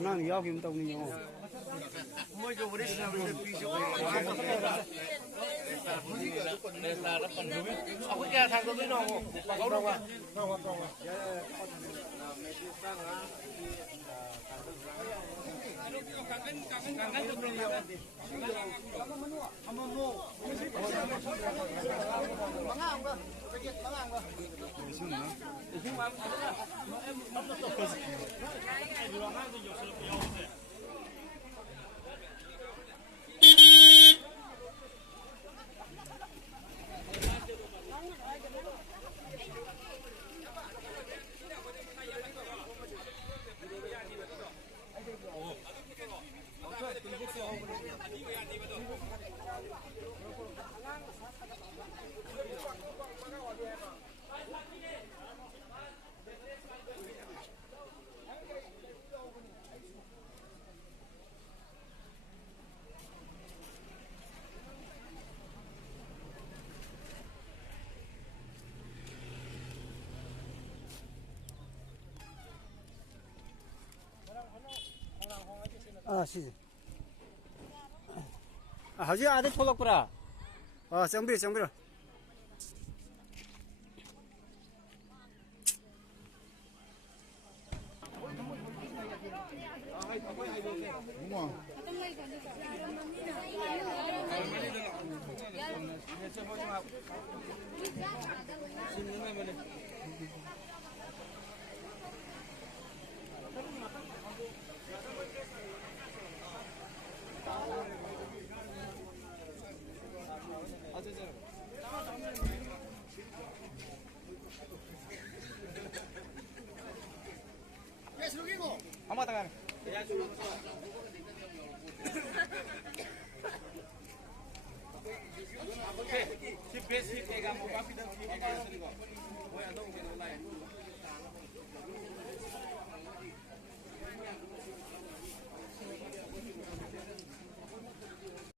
하나는 이야기 없다군요. Muito obrigado por ter visto. Aku jangan sanggup ini nong. Kau dong pak. 아, 시지. 아, 하지 아들 폴락구라. 아, 정비려, 정비려. Amat tangan. Si besi pegang mau papi dan